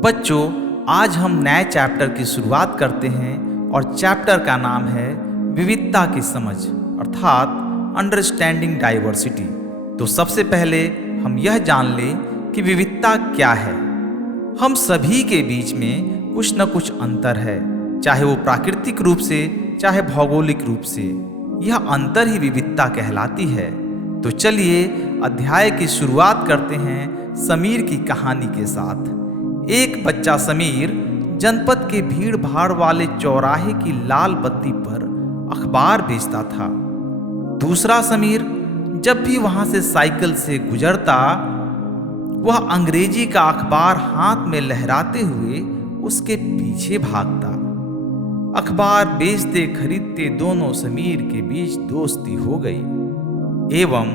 बच्चों, आज हम नए चैप्टर की शुरुआत करते हैं और चैप्टर का नाम है विविधता की समझ अर्थात अंडरस्टैंडिंग डाइवर्सिटी। तो सबसे पहले हम यह जान लें कि विविधता क्या है। हम सभी के बीच में कुछ न कुछ अंतर है, चाहे वो प्राकृतिक रूप से चाहे भौगोलिक रूप से। यह अंतर ही विविधता कहलाती है। तो चलिए अध्याय की शुरुआत करते हैं समीर की कहानी के साथ। एक बच्चा समीर जनपद के भीड़ भाड़ वाले चौराहे की लाल बत्ती पर अखबार बेचता था। दूसरा समीर जब भी वहां से साइकिल से गुजरता, वह अंग्रेजी का अखबार हाथ में लहराते हुए उसके पीछे भागता। अखबार बेचते खरीदते दोनों समीर के बीच दोस्ती हो गई एवं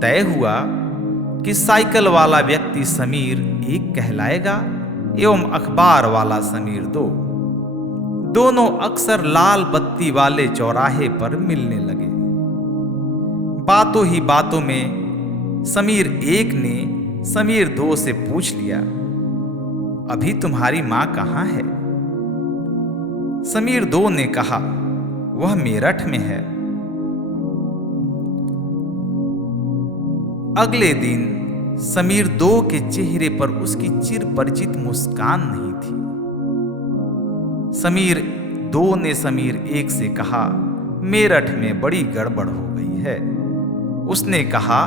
तय हुआ कि साइकिल वाला व्यक्ति समीर एक कहलाएगा एवं अखबार वाला समीर दो। दोनों अक्सर लाल बत्ती वाले चौराहे पर मिलने लगे। बातों ही बातों में समीर एक ने समीर दो से पूछ लिया, अभी तुम्हारी मां कहां है? समीर दो ने कहा, वह मेरठ में है। अगले दिन समीर दो के चेहरे पर उसकी चिर परिचित मुस्कान नहीं थी। समीर दो ने समीर एक से कहा, मेरठ में बड़ी गड़बड़ हो गई है। उसने कहा,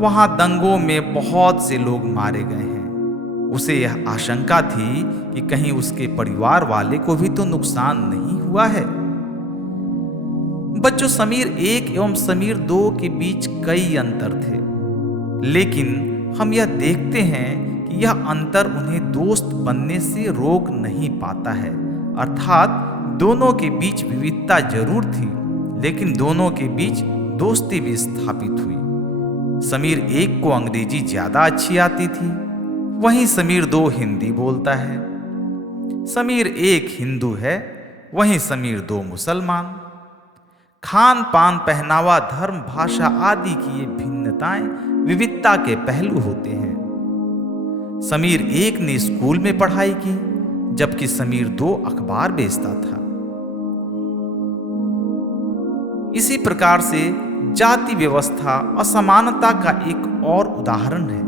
वहां दंगों में बहुत से लोग मारे गए हैं। उसे यह आशंका थी कि कहीं उसके परिवार वाले को भी तो नुकसान नहीं हुआ है। बच्चों, समीर एक एवं समीर दो के बीच कई अंतर थे, लेकिन हम यह देखते हैं कि यह अंतर उन्हें दोस्त बनने से रोक नहीं पाता है। अर्थात दोनों के बीच विविधता जरूर थी, लेकिन दोनों के बीच दोस्ती भी स्थापित हुई। समीर एक को अंग्रेजी ज्यादा अच्छी आती थी, वहीं समीर दो हिंदी बोलता है। समीर एक हिंदू है, वहीं समीर दो मुसलमान। खान पान, पहनावा, धर्म, भाषा आदि की ये भिन्नताएं विविधता के पहलू होते हैं। समीर एक ने स्कूल में पढ़ाई की, जबकि समीर दो अखबार बेचता था। इसी प्रकार से जाति व्यवस्था असमानता का एक और उदाहरण है।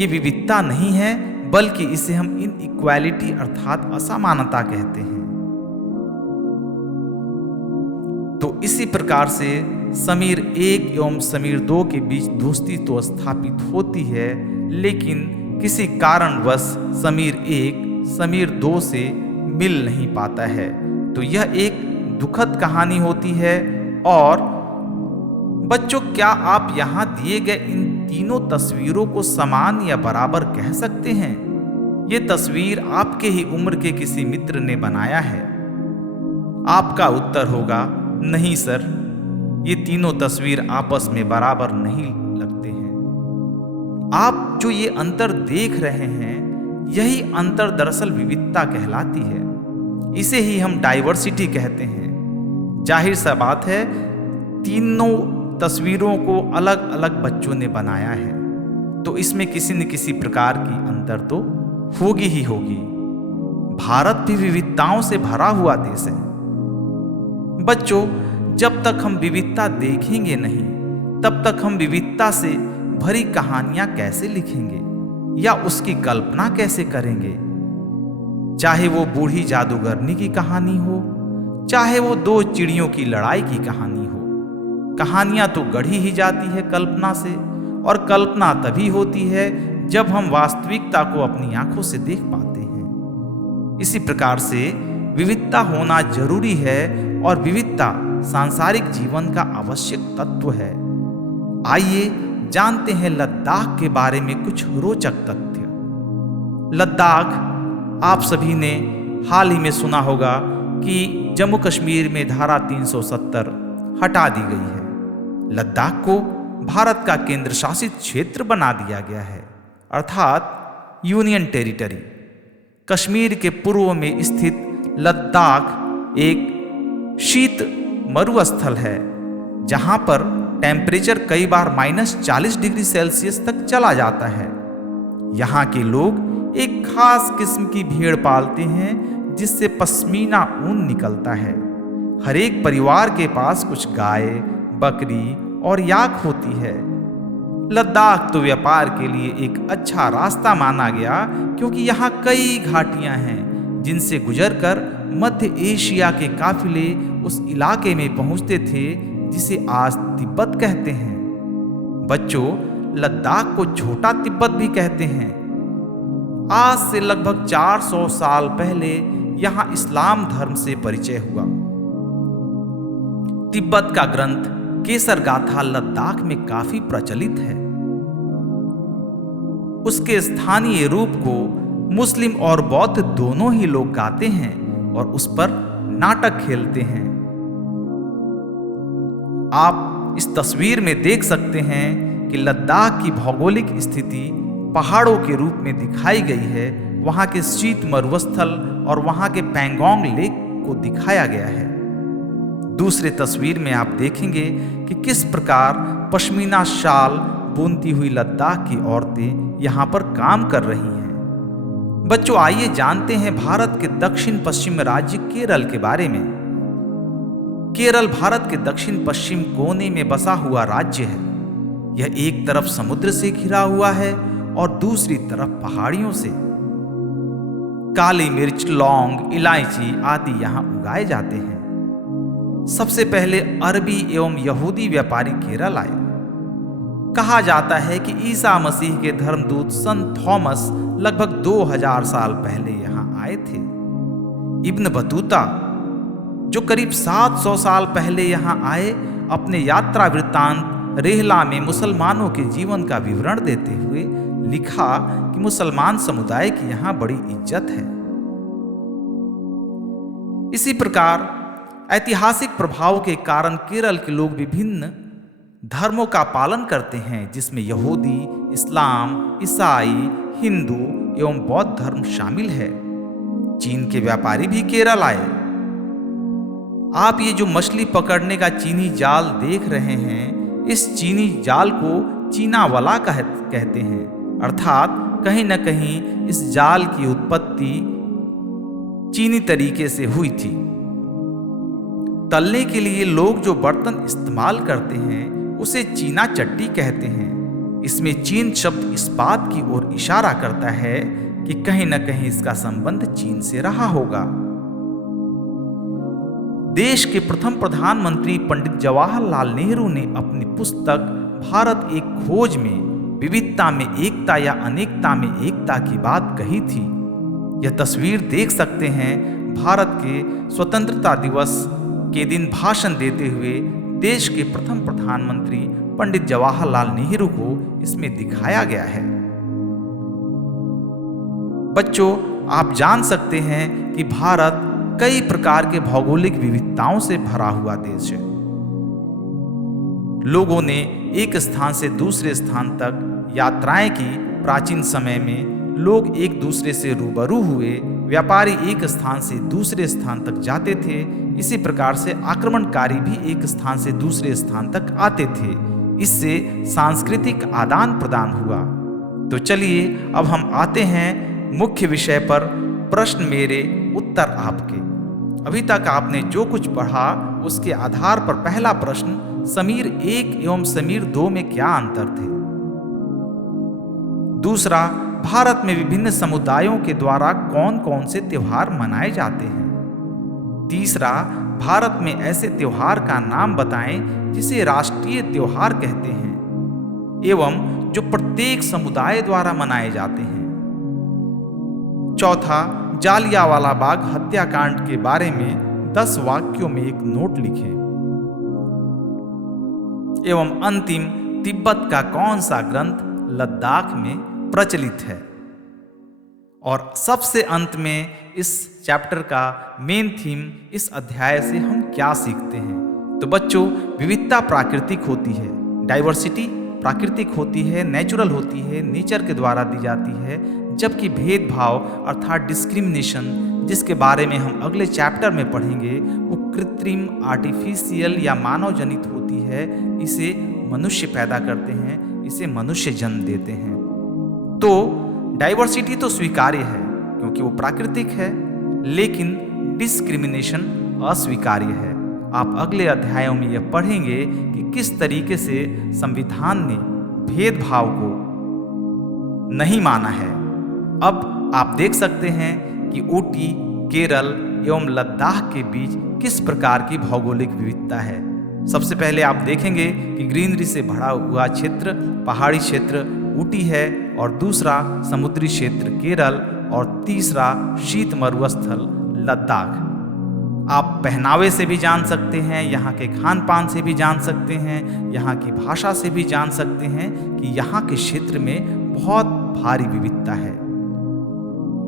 ये विविधता नहीं है, बल्कि इसे हम इनइक्वालिटी अर्थात असमानता कहते हैं। तो इसी प्रकार से समीर एक एवं समीर दो के बीच दोस्ती तो स्थापित होती है, लेकिन किसी कारणवश समीर एक समीर दो से मिल नहीं पाता है। तो यह एक दुखद कहानी होती है। और बच्चों, क्या आप यहाँ दिए गए इन तीनों तस्वीरों को समान या बराबर कह सकते हैं? ये तस्वीर आपके ही उम्र के किसी मित्र ने बनाया है। आपका उत्तर होगा, नहीं सर, ये तीनों तस्वीर आपस में बराबर नहीं लगते हैं। आप जो ये अंतर देख रहे हैं, यही अंतर दरअसल विविधता कहलाती है। इसे ही हम डाइवर्सिटी कहते हैं। जाहिर सा बात है, तीनों तस्वीरों को अलग अलग बच्चों ने बनाया है, तो इसमें किसी न किसी प्रकार की अंतर तो होगी ही होगी। भारत भी विविधताओं से भरा हुआ देश है। बच्चों, जब तक हम विविधता देखेंगे नहीं, तब तक हम विविधता से भरी कहानियां कैसे लिखेंगे या उसकी कल्पना कैसे करेंगे? चाहे वो बूढ़ी जादूगरनी की कहानी हो, चाहे वो दो चिड़ियों की लड़ाई की कहानी हो, कहानियां तो गढ़ी ही जाती है कल्पना से, और कल्पना तभी होती है जब हम वास्तविकता को अपनी आंखों से देख पाते हैं। इसी प्रकार से विविधता होना जरूरी है, और विविधता सांसारिक जीवन का आवश्यक तत्व है। आइए जानते हैं लद्दाख के बारे में कुछ रोचक तथ्य। लद्दाख, आप सभी ने हाल ही में सुना होगा कि जम्मू कश्मीर में धारा 370 हटा दी गई है। लद्दाख को भारत का केंद्र शासित क्षेत्र बना दिया गया है, अर्थात यूनियन टेरिटरी। कश्मीर के पूर्व में स्थित लद्दाख एक शीत मरुस्थल है, जहां पर टेम्परेचर कई बार -40 डिग्री सेल्सियस तक चला जाता है। यहाँ के लोग एक खास किस्म की भेड़ पालते हैं जिससे पश्मीना ऊन निकलता है। हर एक परिवार के पास कुछ गाय, बकरी और याक होती है। लद्दाख तो व्यापार के लिए एक अच्छा रास्ता माना गया क्योंकि यहाँ कई घाटियां हैं जिनसे गुजरकर मध्य एशिया के काफिले उस इलाके में पहुंचते थे जिसे आज तिब्बत कहते हैं। बच्चों, लद्दाख को छोटा तिब्बत भी कहते हैं। आज से लगभग 400 साल पहले यहाँ इस्लाम धर्म से परिचय हुआ। तिब्बत का ग्रंथ केसर गाथा लद्दाख में काफी प्रचलित है। उसके स्थानीय रूप को मुस्लिम और बौद्ध दोनों ही लोग गाते हैं और उस पर नाटक खेलते हैं। आप इस तस्वीर में देख सकते हैं कि लद्दाख की भौगोलिक स्थिति पहाड़ों के रूप में दिखाई गई है। वहां के शीत मरुस्थल और वहां के पैंगोंग लेक को दिखाया गया है। दूसरे तस्वीर में आप देखेंगे कि किस प्रकार पश्मीना शाल बुनती हुई लद्दाख की औरतें यहाँ पर काम कर रही हैं। बच्चों, आइए जानते हैं भारत के दक्षिण पश्चिम राज्य केरल के बारे में। केरल भारत के दक्षिण पश्चिम कोने में बसा हुआ राज्य है। यह एक तरफ समुद्र से घिरा हुआ है और दूसरी तरफ पहाड़ियों से। काली मिर्च, लौंग, इलायची आदि यहाँ उगाए जाते हैं। सबसे पहले अरबी एवं यहूदी व्यापारी केरल आए। कहा जाता है कि ईसा मसीह के धर्मदूत संत थॉमस लगभग 2000 साल पहले यहाँ आए थे। इब्न बतूता, जो करीब 700 साल पहले यहाँ आए, अपने यात्रा वृत्तांत रेहला में मुसलमानों के जीवन का विवरण देते हुए लिखा कि मुसलमान समुदाय की यहाँ बड़ी इज्जत है। इसी प्रकार ऐतिहासिक प्रभाव के कारण केरल के लोग विभिन्न धर्मों का पालन करते हैं, जिसमें यहूदी, इस्लाम, ईसाई, हिंदू एवं बौद्ध धर्म शामिल है। चीन के व्यापारी भी केरल आए। आप ये जो मछली पकड़ने का चीनी जाल देख रहे हैं, इस चीनी जाल को चीना वाला कहते हैं। अर्थात कहीं न कहीं इस जाल की उत्पत्ति चीनी तरीके से हुई थी। तलने के लिए लोग जो बर्तन इस्तेमाल करते हैं उसे चीना चट्टी कहते हैं। इसमें चीन शब्द इस बात की ओर इशारा करता है कि कहीं न कहीं इसका संबंध चीन से रहा होगा। देश के प्रथम प्रधानमंत्री पंडित जवाहरलाल नेहरू ने अपनी पुस्तक भारत एक खोज में विविधता में एकता या अनेकता में एकता की बात कही थी। यह तस्वीर देख सकते हैं। भारत के स्वतंत्रता दिवस के दिन भाषण देते हुए देश के प्रथम प्रधानमंत्री पंडित जवाहरलाल नेहरू को इसमें दिखाया गया है। बच्चों, आप जान सकते हैं कि भारत कई प्रकार के भौगोलिक विविधताओं से भरा हुआ देश है। लोगों ने एक स्थान से दूसरे स्थान तक यात्राएं की। प्राचीन समय में लोग एक दूसरे से रूबरू हुए। व्यापारी एक स्थान से दूसरे स्थान तक जाते थे। इसी प्रकार से आक्रमणकारी भी एक स्थान से दूसरे स्थान तक आते थे। इससे सांस्कृतिक आदान प्रदान हुआ। तो चलिए अब हम आते हैं मुख्य विषय पर। प्रश्न मेरे, उत्तर आपके। अभी तक आपने जो कुछ पढ़ा उसके आधार पर पहला प्रश्न, समीर 1 एवं समीर 2 में क्या अंतर थे? दूसरा, भारत में विभिन्न समुदायों के द्वारा कौन कौन से त्योहार मनाए जाते हैं? तीसरा, भारत में ऐसे त्योहार का नाम बताएं जिसे राष्ट्रीय त्योहार कहते हैं एवं जो प्रत्येक समुदाय द्वारा मनाए जाते हैं। चौथा, जालियांवाला बाग हत्याकांड के बारे में 10 वाक्यों में एक नोट लिखें। एवं अंतिम, तिब्बत का कौन सा ग्रंथ लद्दाख में प्रचलित है? और सबसे अंत में इस चैप्टर का मेन थीम, इस अध्याय से हम क्या सीखते हैं? तो बच्चों, विविधता प्राकृतिक होती है, डाइवर्सिटी प्राकृतिक होती है, नेचुरल होती है, नेचर के द्वारा दी जाती है। जबकि भेदभाव अर्थात डिस्क्रिमिनेशन, जिसके बारे में हम अगले चैप्टर में पढ़ेंगे, वो कृत्रिम, आर्टिफिशियल या मानव जनित होती है। इसे मनुष्य पैदा करते हैं, इसे मनुष्य जन्म देते हैं। तो डाइवर्सिटी तो स्वीकार्य है क्योंकि वो प्राकृतिक है, लेकिन डिस्क्रिमिनेशन अस्वीकार्य है। आप अगले अध्यायों में यह पढ़ेंगे कि किस तरीके से संविधान ने भेदभाव को नहीं माना है। अब आप देख सकते हैं कि ऊटी, केरल एवं लद्दाख के बीच किस प्रकार की भौगोलिक विविधता है। सबसे पहले आप देखेंगे कि ग्रीनरी से भरा हुआ क्षेत्र, पहाड़ी क्षेत्र ऊटी है, और दूसरा समुद्री क्षेत्र केरल, और तीसरा शीत मरुस्थल लद्दाख। आप पहनावे से भी जान सकते हैं, यहाँ के खान पान से भी जान सकते हैं, यहाँ की भाषा से भी जान सकते हैं कि यहाँ के क्षेत्र में बहुत भारी विविधता है।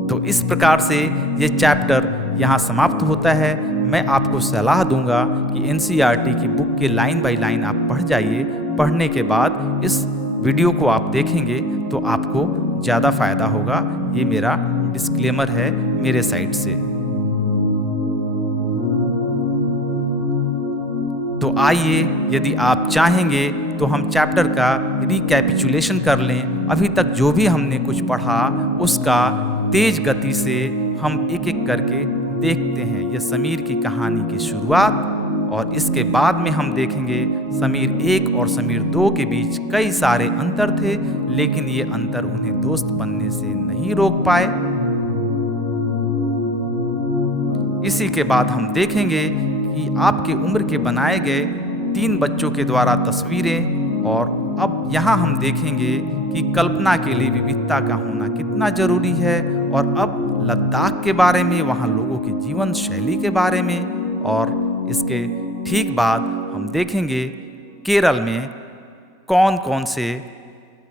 तो इस प्रकार से ये चैप्टर यहाँ समाप्त होता है। मैं आपको सलाह दूंगा कि एनसीईआरटी की बुक के लाइन बाय लाइन आप पढ़ जाइए। पढ़ने के बाद इस वीडियो को आप देखेंगे तो आपको ज़्यादा फायदा होगा। ये मेरा डिस्क्लेमर है मेरे साइड से। तो आइए, यदि आप चाहेंगे तो हम चैप्टर का रिकैपिचुलेशन कर लें। अभी तक जो भी हमने कुछ पढ़ा उसका तेज गति से हम एक एक करके देखते हैं। यह समीर की कहानी की शुरुआत, और इसके बाद में हम देखेंगे समीर 1 और समीर 2 के बीच कई सारे अंतर थे, लेकिन ये अंतर उन्हें दोस्त बनने से नहीं रोक पाए। इसी के बाद हम देखेंगे कि आपके उम्र के बनाए गए 3 बच्चों के द्वारा तस्वीरें, और अब यहाँ हम देखेंगे कि कल्पना के लिए विविधता का होना कितना जरूरी है। और अब लद्दाख के बारे में, वहाँ लोगों की जीवन शैली के बारे में, और इसके ठीक बाद हम देखेंगे केरल में कौन कौन से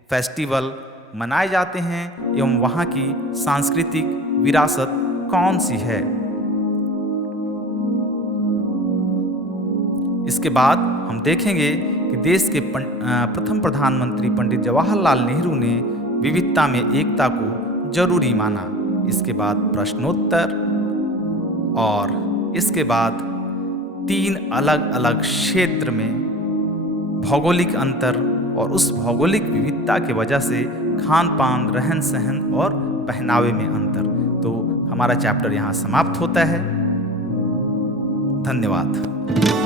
फेस्टिवल मनाए जाते हैं एवं वहाँ की सांस्कृतिक विरासत कौन सी है। इसके बाद हम देखेंगे कि देश के प्रथम प्रधानमंत्री पंडित जवाहरलाल नेहरू ने विविधता में एकता को जरूरी माना। इसके बाद प्रश्नोत्तर, और इसके बाद 3 अलग अलग क्षेत्र में भौगोलिक अंतर, और उस भौगोलिक विविधता के वजह से खान पान, रहन सहन और पहनावे में अंतर। तो हमारा चैप्टर यहाँ समाप्त होता है। धन्यवाद।